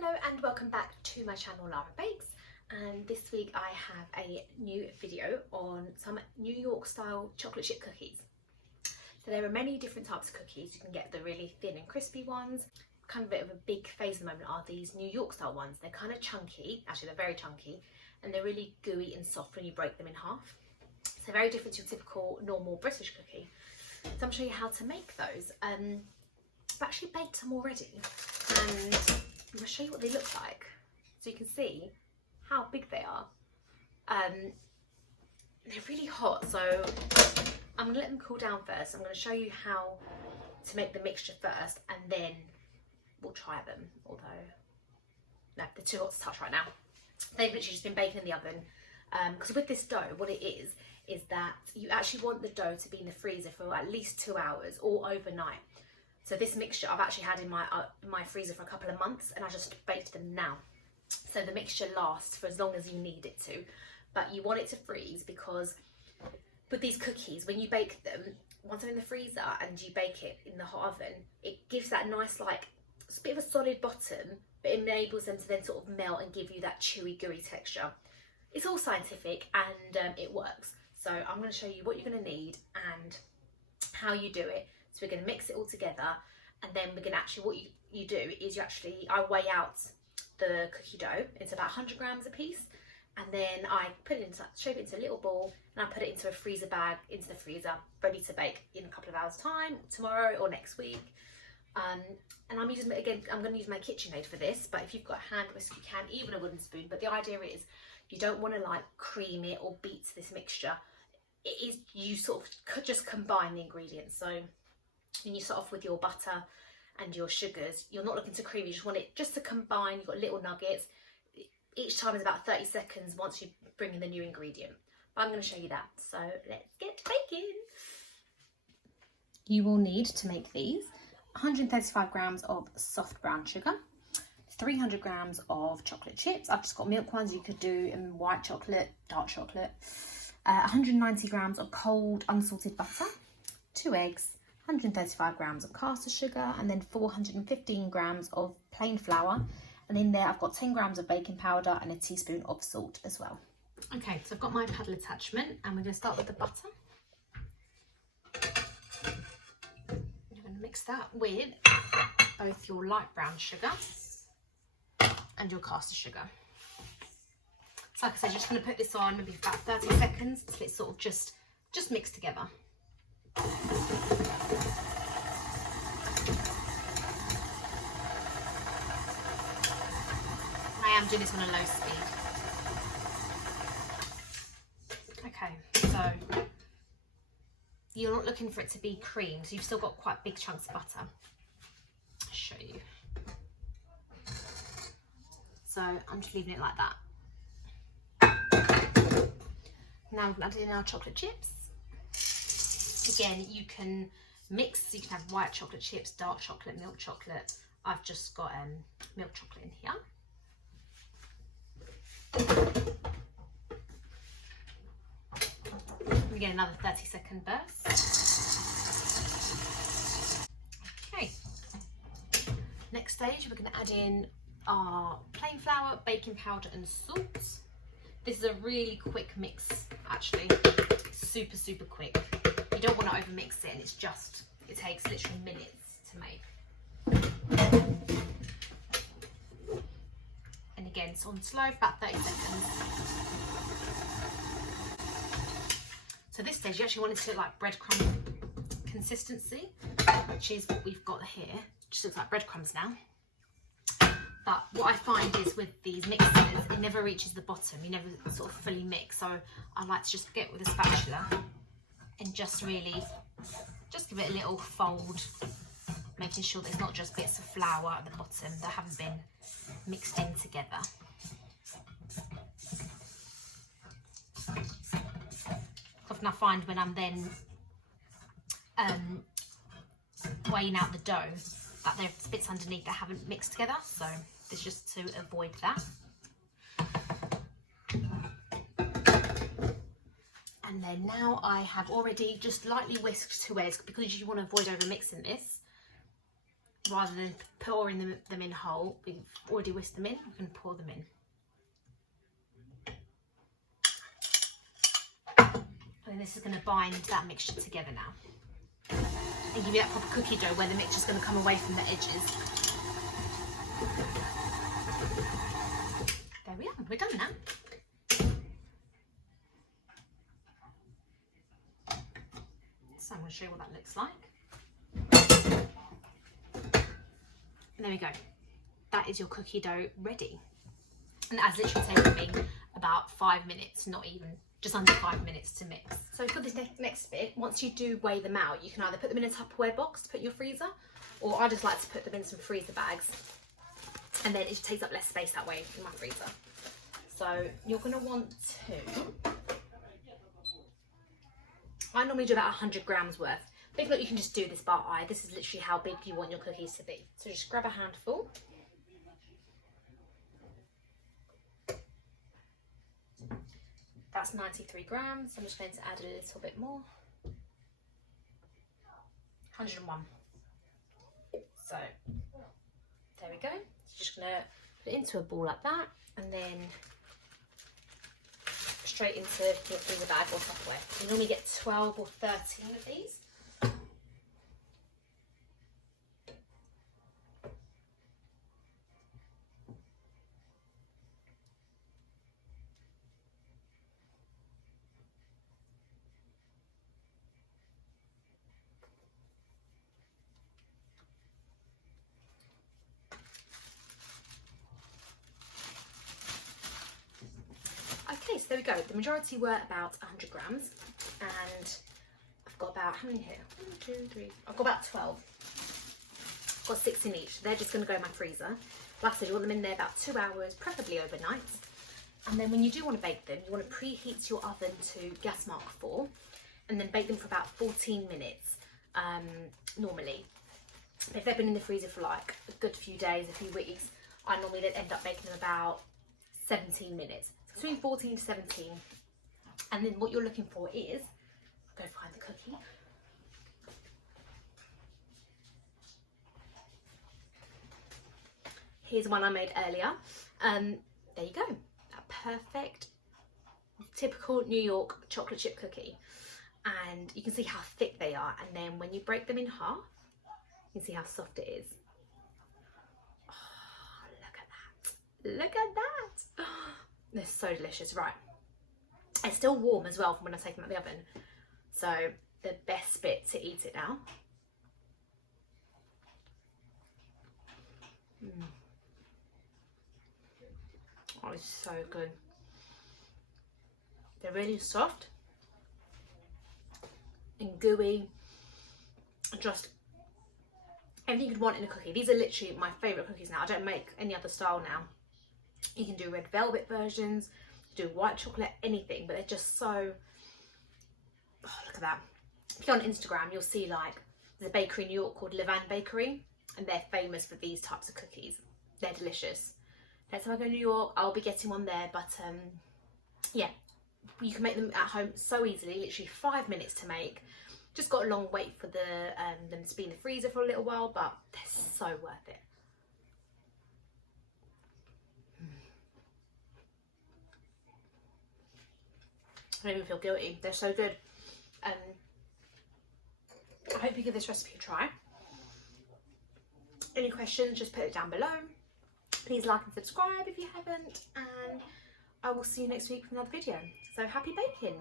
Hello and welcome back to my channel Lara Bakes, and this week I have a new video on some New York style chocolate chip cookies. So there are many different types of cookies. You can get the really thin and crispy ones. Kind of a bit of a big phase at the moment are these New York style ones. They're kind of chunky, actually they're very chunky, and they're really gooey and soft when you break them in half. So very different to your typical normal British cookie. So I'm going to show you how to make those. I've actually baked them already, and I'm going to show you what they look like so you can see how big they are. They're really hot, so I'm going to let them cool down first. I'm going to show you how to make the mixture first and then we'll try them, although no, they're too hot to touch right now. They've literally just been baking in the oven, because with this dough, what it is that you actually want the dough to be in the freezer for at least 2 hours or overnight. So this mixture I've actually had in my freezer for a couple of months, and I just baked them now. So the mixture lasts for as long as you need it to, but you want it to freeze because with these cookies, when you bake them, once they're in the freezer and you bake it in the hot oven, it gives that nice, like, it's a bit of a solid bottom, but it enables them to then sort of melt and give you that chewy, gooey texture. It's all scientific and it works. So I'm going to show you what you're going to need and how you do it. So we're going to mix it all together, and then we're going to actually, what you do is I weigh out the cookie dough. It's about 100 grams a piece, and then I put it into, shape it into a little ball, and I put it into a freezer bag, into the freezer, ready to bake in a couple of hours time, tomorrow or next week. And I'm using, again, I'm going to use my KitchenAid for this, but if you've got a hand whisk, you can, even a wooden spoon. But the idea is you don't want to like cream it or beat this mixture. It is, you sort of just combine the ingredients. So when you start off with your butter and your sugars, you're not looking to cream, you just want it just to combine. You've got little nuggets. Each time is about 30 seconds once you bring in the new ingredient. But I'm going to show you that. So let's get baking. You will need to make these 135 grams of soft brown sugar, 300 grams of chocolate chips. I've just got milk ones. You could do in white chocolate, dark chocolate. 190 grams of cold unsalted butter, 2 eggs, 135 grams of caster sugar, and then 415 grams of plain flour. And in there I've got 10 grams of baking powder and a teaspoon of salt as well. Okay, so I've got my paddle attachment, and we're going to start with the butter. You're going to mix that with both your light brown sugar and your caster sugar. So like I said, you're just going to put this on maybe about 30 seconds till it's sort of just mixed together. I am doing this on a low speed. Okay, so you're not looking for it to be cream, so you've still got quite big chunks of butter. I'll show you. So I'm just leaving it like that. Now we're adding in our chocolate chips. Again, you can mix, so you can have white chocolate chips, dark chocolate, milk chocolate. I've just got milk chocolate in here. We get another 30-second burst. Okay. Next stage, we're going to add in our plain flour, baking powder, and salt. This is a really quick mix, actually. Super, super quick. You don't want to over mix it, and it takes literally minutes to make. And again, it's on slow, about 30 seconds. So this stage, you actually want it to look like breadcrumb consistency, which is what we've got here. It just looks like breadcrumbs now. But what I find is with these mixers, it never reaches the bottom. You never sort of fully mix. So I like to just get with a spatula and just really, just give it a little fold, making sure there's not just bits of flour at the bottom that haven't been mixed in together. Often I find when I'm then weighing out the dough that there's bits underneath that haven't mixed together, so it's just to avoid that. And then now I have already just lightly whisked 2 eggs, because you want to avoid over mixing this. rather than pouring them in whole, we've already whisked them in, we can pour them in. And this is going to bind that mixture together now. And give you that proper cookie dough where the mixture's going to come away from the edges. There we are, we're done now. So I'm going to show you what that looks like. And there we go. That is your cookie dough ready. And it has literally taken me about 5 minutes, not even, just under 5 minutes to mix. So for this next bit, once you do weigh them out, you can either put them in a Tupperware box to put in your freezer, or I just like to put them in some freezer bags, and then it just takes up less space that way in my freezer. So you're going to want to, I normally do about 100 grams worth. But if not, you can just do this by eye. This is literally how big you want your cookies to be. So just grab a handful. That's 93 grams. I'm just going to add a little bit more. 101. So there we go. Just going to put it into a ball like that, and then straight into your freezer bag or Tupperware. You normally get 12 or 13 of these. Okay, so there we go. The majority were about 100 grams, and I've got about, how many here? 1, 2, 3. I've got about 12. I've got 6 in each. They're just going to go in my freezer. Like I said, you want them in there about 2 hours, preferably overnight. And then when you do want to bake them, you want to preheat your oven to gas mark 4, and then bake them for about 14 minutes normally. If they've been in the freezer for like a good few days, a few weeks, I normally end up baking them about 17 minutes. Between 14 to 17. And then what you're looking for is, go find the cookie. Here's one I made earlier. There you go. A perfect, typical New York chocolate chip cookie. And you can see how thick they are. And then when you break them in half, you can see how soft it is. Oh, look at that. Look at that. They're so delicious. Right, it's still warm as well from when I take them out of the oven, so the best bit to eat it now. Oh, it's so good. They're really soft and gooey, just everything you'd want in a cookie. These are literally my favourite cookies now. I don't make any other style now. You can do red velvet versions, do white chocolate, anything, but they're just so, oh, look at that. If you're on Instagram, you'll see like there's a bakery in New York called Levan Bakery, and they're famous for these types of cookies. They're delicious. Next time I go to New York, I'll be getting one there, but yeah, you can make them at home so easily, literally 5 minutes to make. Just got a long wait for the them to be in the freezer for a little while, but they're so worth it. I don't even feel guilty. They're so good. I hope you give this recipe a try. Any questions, just put it down below. Please like and subscribe if you haven't, and I will see you next week with another video. So happy baking!